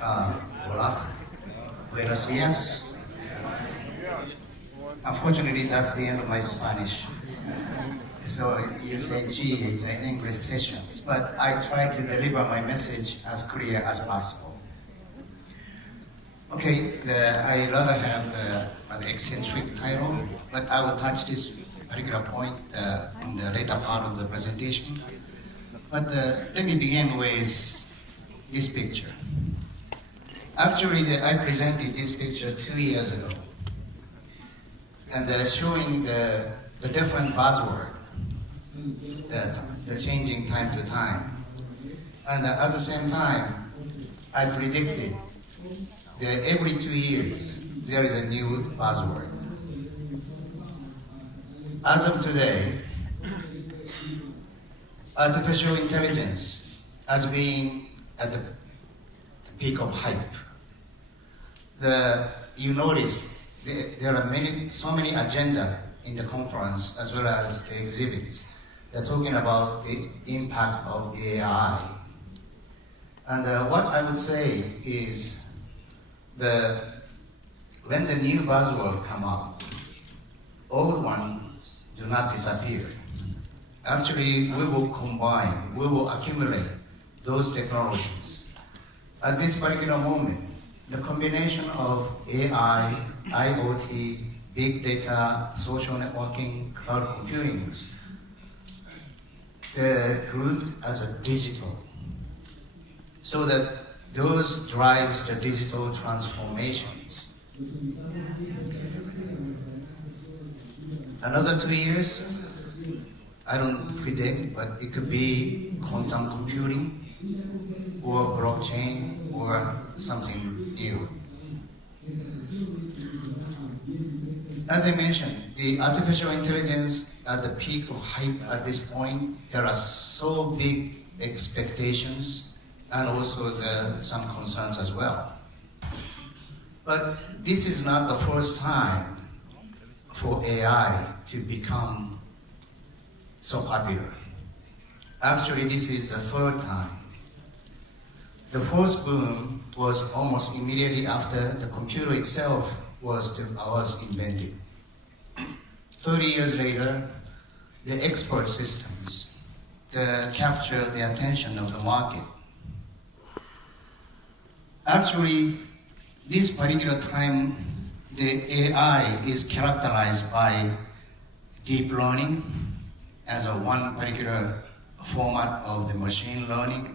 Hola, buenos días. Unfortunately, that's the end of my Spanish. So you say GH in English sessions, but I try to deliver my message as clear as possible. Okay, I rather have the eccentric title, but I will touch this particular point in the later part of the presentation. But let me begin with this picture. Actually, I presented this picture 2 years ago, and showing the different buzzword, the changing time to time. And at the same time, I predicted that every 2 years, there is a new buzzword. As of today, artificial intelligence has been at the peak of hype. You notice there are so many agenda in the conference as well as the exhibits. They're talking about the impact of the AI. And what I would say is when the new buzzword come up, old ones do not disappear. Actually, we will combine, we will accumulate those technologies. At this particular moment, the combination of AI, IoT, big data, social networking, cloud computing, the group as a digital. So that those drives the digital transformations. Another 2 years, I don't predict, but it could be quantum computing or blockchain or something new. As I mentioned, the artificial intelligence at the peak of hype at this point, there are so big expectations and also some concerns as well. But this is not the first time for AI to become so popular. Actually, this is the third time. The first boom was almost immediately after the computer itself was invented. 30 years later, the expert systems capture the attention of the market. Actually, this particular time, the AI is characterized by deep learning as one particular format of the machine learning.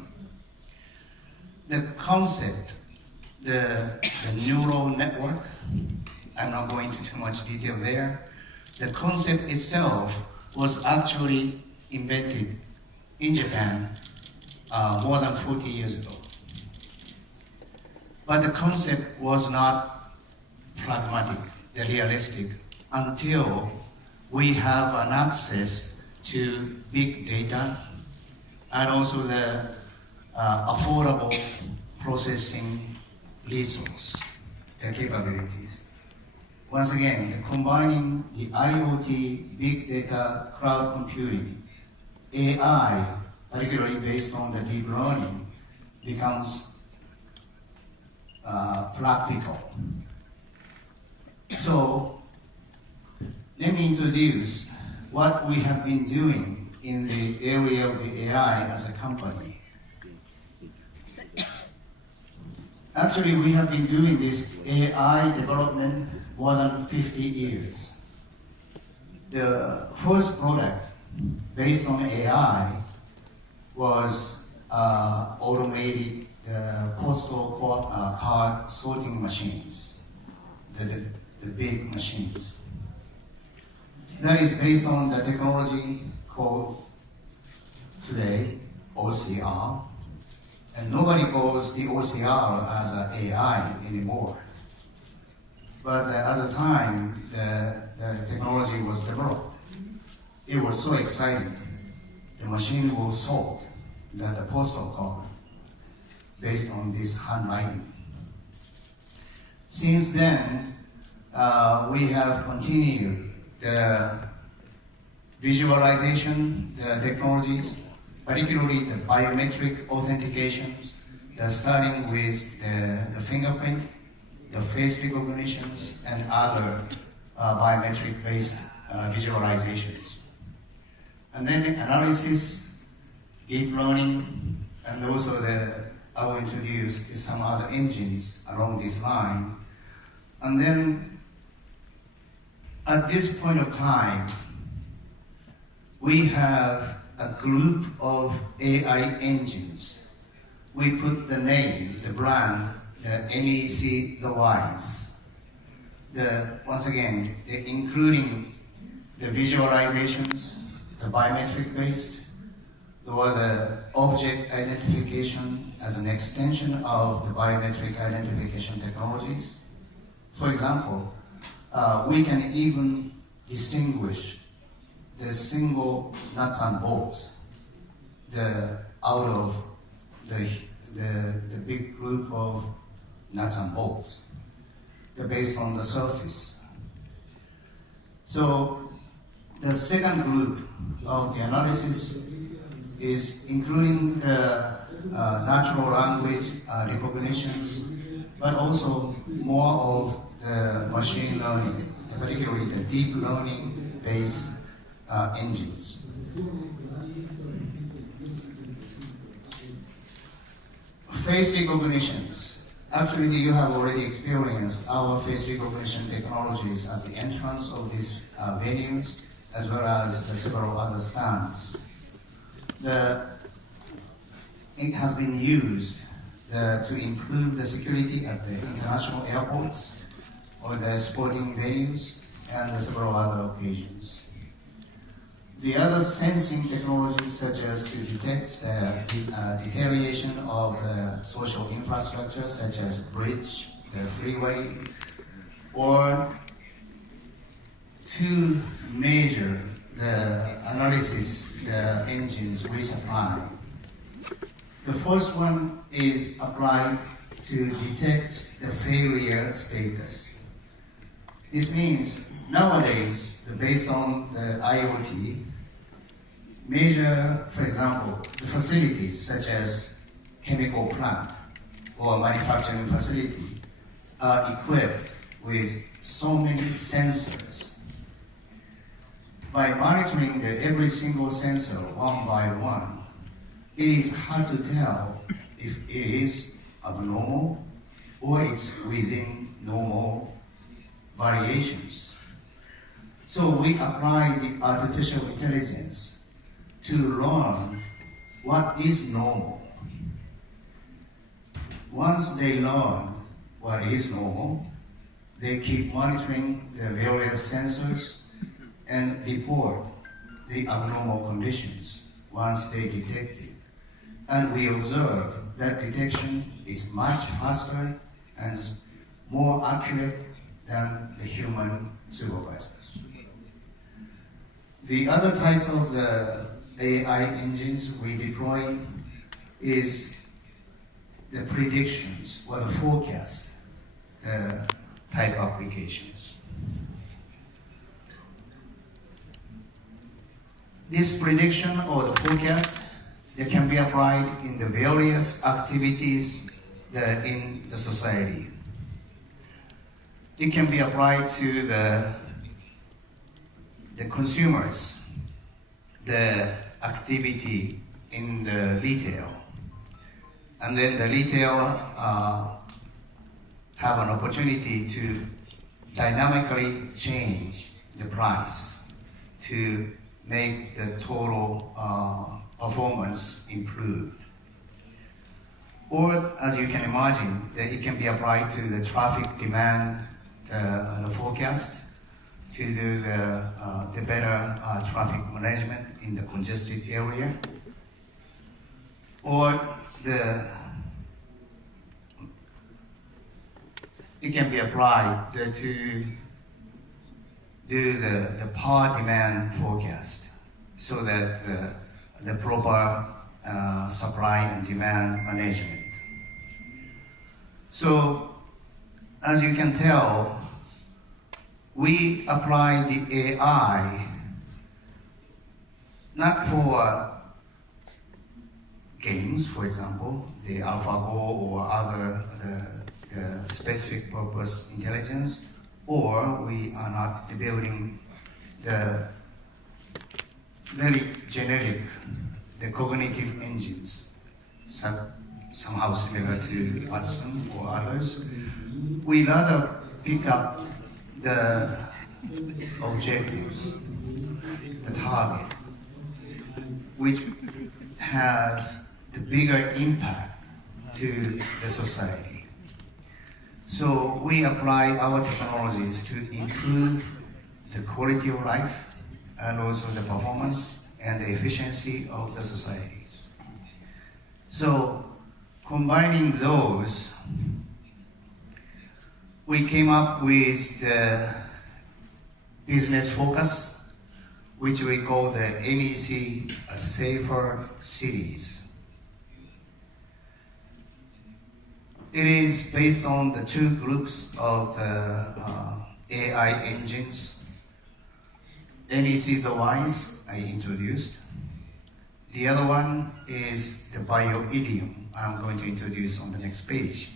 The concept, the neural network, I'm not going into too much detail there. The concept itself was actually invented in Japan more than 40 years ago. But the concept was not pragmatic, realistic, until we have an access to big data and also the affordable processing resource, the capabilities. Once again, combining the IoT, big data, cloud computing, AI, particularly based on the deep learning, becomes practical. So, let me introduce what we have been doing in the area of the AI as a company. Actually, we have been doing this AI development more than 50 years. The first product based on AI was automated postal card sorting machines, the big machines. That is based on the technology called today OCR. And nobody calls the OCR as an AI anymore. But at the time, the technology was developed. It was so exciting. The machine will sort the postal card based on this handwriting. Since then, we have continued the visualization, the technologies, particularly the biometric authentications, starting with the fingerprint, the face recognitions, and other biometric-based visualizations. And then the analysis, deep learning, and also I will introduce some other engines along this line. And then at this point of time, we have a group of AI engines. We put the name, the brand, the NEC, the WISE. Once again, including the visualizations, the biometric-based, or the object identification as an extension of the biometric identification technologies. For example, we can even distinguish the single nuts and bolts out of the big group of nuts and bolts. They're based on the surface. So the second group of the analysis is including the natural language recognitions, but also more of the machine learning, particularly the deep learning based engines. Face recognitions. Actually, you have already experienced our face recognition technologies at the entrance of these venues, as well as the several other stands. It has been used to improve the security at the international airports or the sporting venues and several other occasions. The other sensing technologies, such as to detect the deterioration of the social infrastructure, such as bridge, the freeway, or to measure the analysis, the engines we supply. The first one is applied to detect the failure status. This means nowadays, based on the IoT, measure, for example, the facilities such as chemical plant or manufacturing facility are equipped with so many sensors. By monitoring every single sensor one by one, it is hard to tell if it is abnormal or it's within normal variations. So we apply the artificial intelligence to learn what is normal. Once they learn what is normal, they keep monitoring the various sensors and report the abnormal conditions once they detect it. And we observe that detection is much faster and more accurate than the human supervisors. The other type of the AI engines we deploy is the predictions or the forecast type applications. This prediction or the forecast, they can be applied in the various activities in the society. It can be applied to the consumers, the activity in the retail. And then the retail have an opportunity to dynamically change the price to make the total performance improved. Or, as you can imagine, that it can be applied to the traffic demand, the forecast, to do the better traffic management in the congested area. Or it can be applied to do the power demand forecast so that the proper supply and demand management. So, as you can tell, we apply the AI not for games, for example, the AlphaGo or other specific purpose intelligence, or we are not building the very generic, the cognitive engines, somehow similar to Watson or others. We rather pick up the objectives, the target, which has the bigger impact to the society. So we apply our technologies to improve the quality of life and also the performance and the efficiency of the societies. So combining those, we came up with the business focus, which we call the NEC Safer Cities. It is based on the two groups of the AI engines. NEC the WISE I introduced. The other one is the BioIdiom I'm going to introduce on the next page.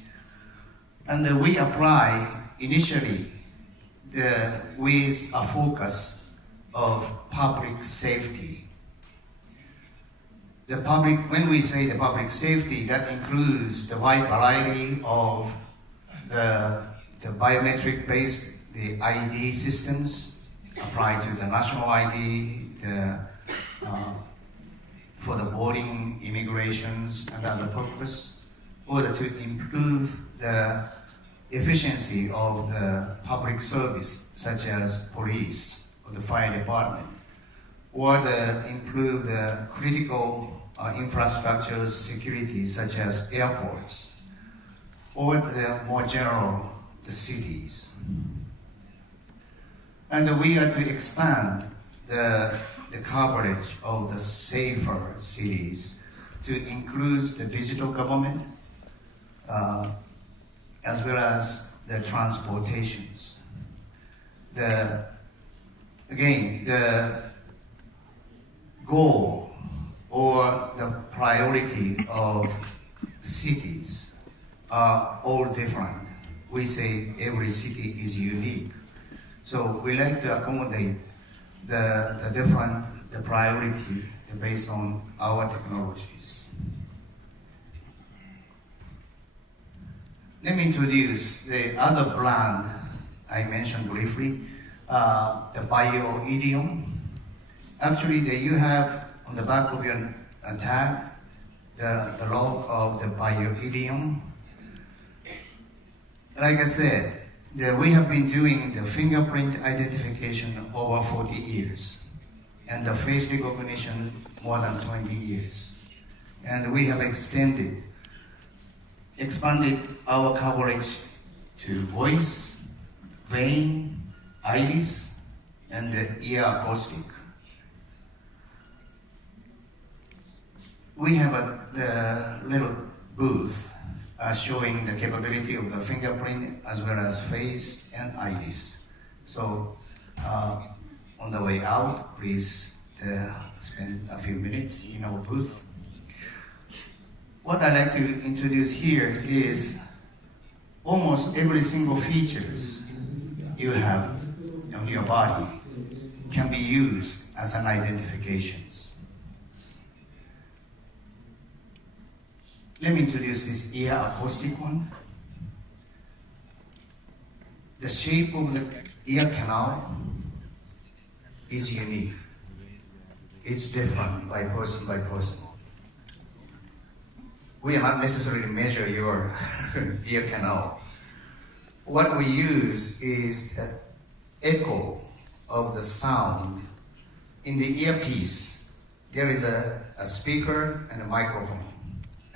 And we apply initially with a focus of public safety. When we say the public safety, that includes the wide variety of the biometric-based, the ID systems applied to the national ID, for the boarding, immigrations, and other purpose, or to improve the efficiency of the public service, such as police or the fire department, or improve the critical infrastructure security, such as airports, or the more general, the cities. And we are to expand the coverage of the safer cities to include the digital government, as well as the transportations. Again, the goal or the priority of cities are all different. We say every city is unique. So we like to accommodate the priority based on our technologies. Let me introduce the other brand I mentioned briefly, the BioIdiom. Actually, you have on the back of your tag the log of the BioIdiom. Like I said, we have been doing the fingerprint identification over 40 years, and the face recognition more than 20 years. And we have expanded our coverage to voice, vein, iris, and the ear acoustic. We have a little booth showing the capability of the fingerprint as well as face and iris. So on the way out, please spend a few minutes in our booth. What I'd like to introduce here is almost every single features you have on your body can be used as an identification. Let me introduce this ear acoustic one. The shape of the ear canal is unique. It's different by person by person. We are not necessarily measure your ear canal. What we use is the echo of the sound. In the earpiece, there is a speaker and a microphone.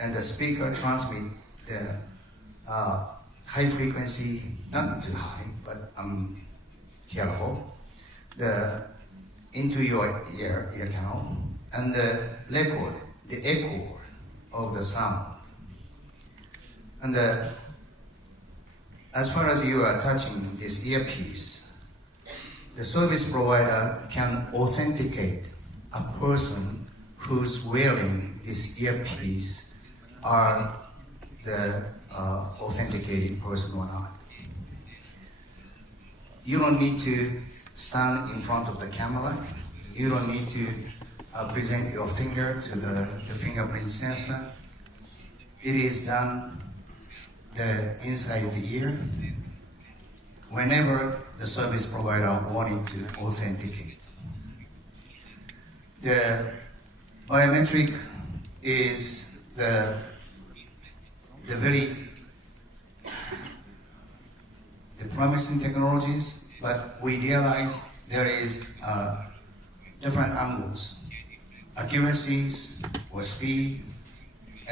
And the speaker transmits the high frequency, not too high, but hearable, into your ear canal, and the record, the echo of the sound. And as far as you are touching this earpiece, the service provider can authenticate a person who's wearing this earpiece are the authenticated person or not. You don't need to stand in front of the camera. You don't need to present your finger to the fingerprint sensor. It is done inside the ear whenever the service provider wanted to authenticate. The biometric is the promising technologies, but we realize there is different angles, accuracies or speed,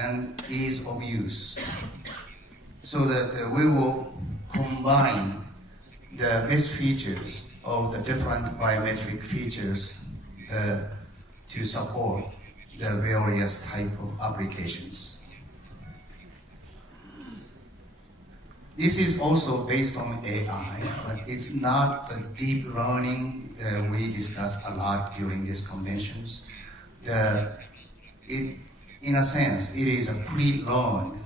and ease of use, so that we will combine the best features of the different biometric features to support the various type of applications. This is also based on AI, but it's not the deep learning we discuss a lot during these conventions. In a sense, it is a pre-learned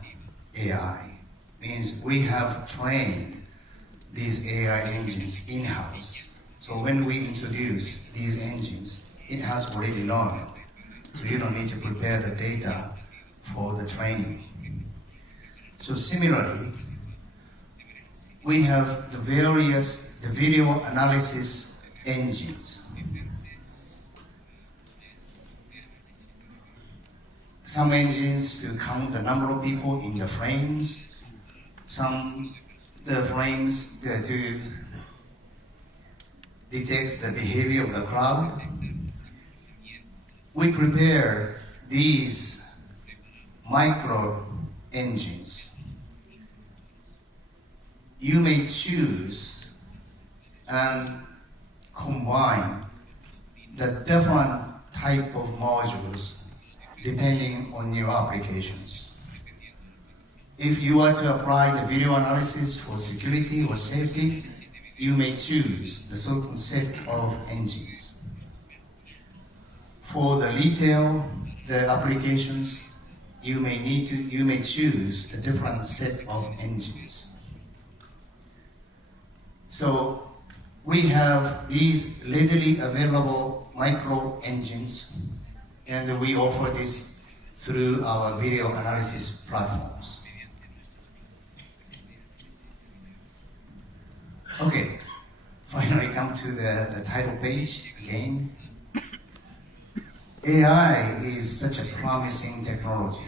AI. Means we have trained these AI engines in-house. So when we introduce these engines, it has already learned. So you don't need to prepare the data for the training. So similarly, we have the video analysis engines. Some engines to count the number of people in the frames, some the frames to detect the behavior of the crowd. We prepare these micro engines. You may choose and combine the different type of modules depending on your applications. If you are to apply the video analysis for security or safety, you may choose the certain set of engines. For the retail, the applications, you may choose the different set of engines. So we have these readily available micro engines, and we offer this through our video analysis platforms. Okay, finally come to the title page again. AI is such a promising technology,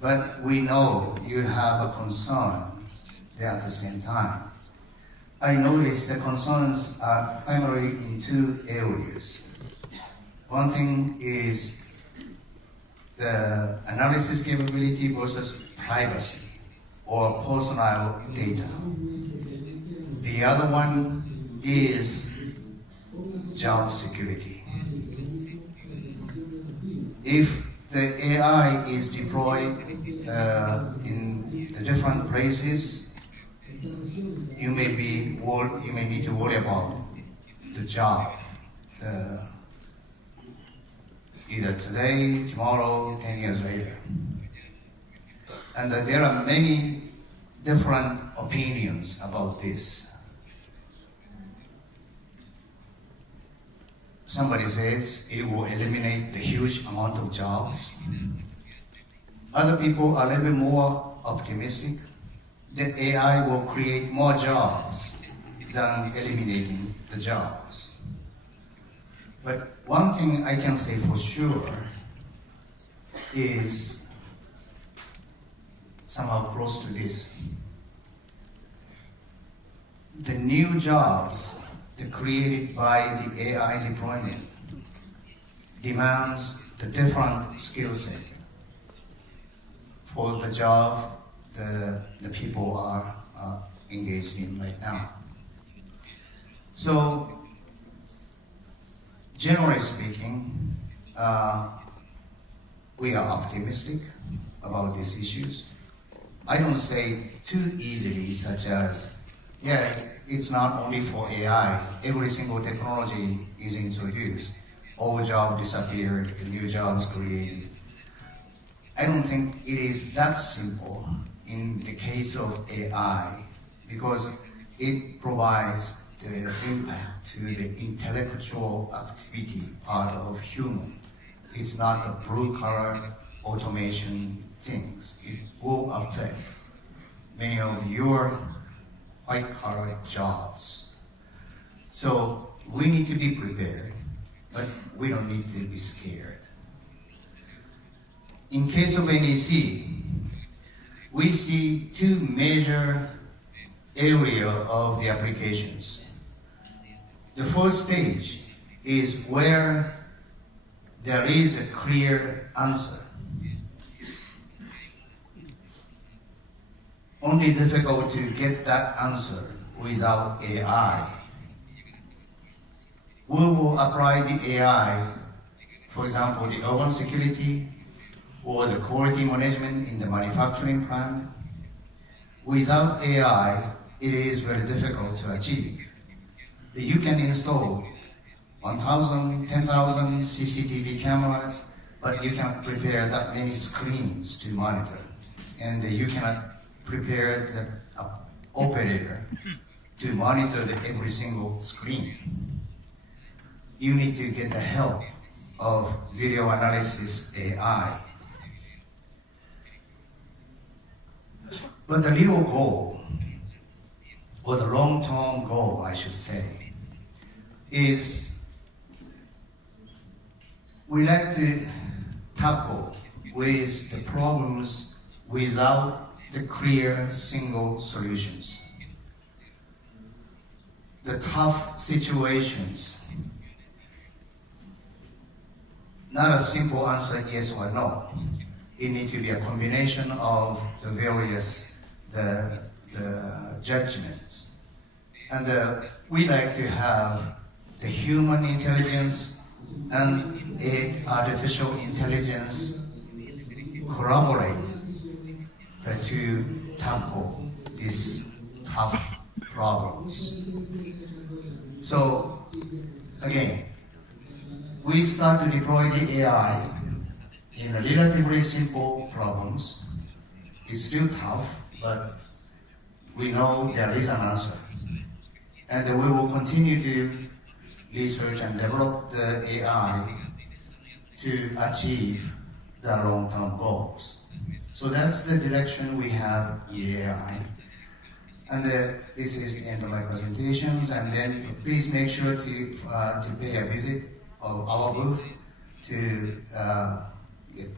but we know you have a concern there at the same time. I noticed the concerns are primarily in two areas. One thing is the analysis capability versus privacy or personal data. The other one is job security. If the AI is deployed in the different places, you may need to worry about the job, either today, tomorrow, 10 years later. And there are many different opinions about this. Somebody says it will eliminate the huge amount of jobs. Other people are a little bit more optimistic that AI will create more jobs than eliminating the jobs. But one thing I can say for sure is somehow close to this. The new jobs created by the AI deployment demands the different skill set for the job the people are engaged in right now. So, generally speaking, we are optimistic about these issues. I don't say too easily, such as, yeah, it's not only for AI. Every single technology is introduced. old jobs disappeared, the new jobs created. I don't think it is that simple in the case of AI because it provides the impact to the intellectual activity part of human. It's not the blue-collar automation things. It will affect many of your white-collar jobs. So we need to be prepared, but we don't need to be scared. In case of NEC, we see two major areas of the applications. The first stage is where there is a clear answer. Only difficult to get that answer without AI. We will apply the AI, for example, the urban security or the quality management in the manufacturing plant. Without AI, it is very difficult to achieve. You can install 1,000, 10,000 CCTV cameras, but you cannot prepare that many screens to monitor. And you cannot prepare the operator to monitor every single screen. You need to get the help of video analysis AI. But the real goal, or the long-term goal, I should say, is we like to tackle with the problems without the clear single solutions. The tough situations, not a simple answer yes or no. It needs to be a combination of the various the judgments. And we like to have the human intelligence and artificial intelligence collaborate to tackle these tough problems. So again, we start to deploy the AI in a relatively simple problems. It's still tough, but we know there is an answer. And we will continue to research and develop the AI to achieve the long-term goals. So that's the direction we have in the AI. And this is the end of my presentations. And then please make sure to pay a visit of our booth to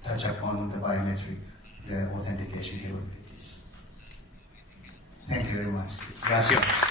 touch upon the biometric, the authentication capabilities. Thank you very much. Gracias.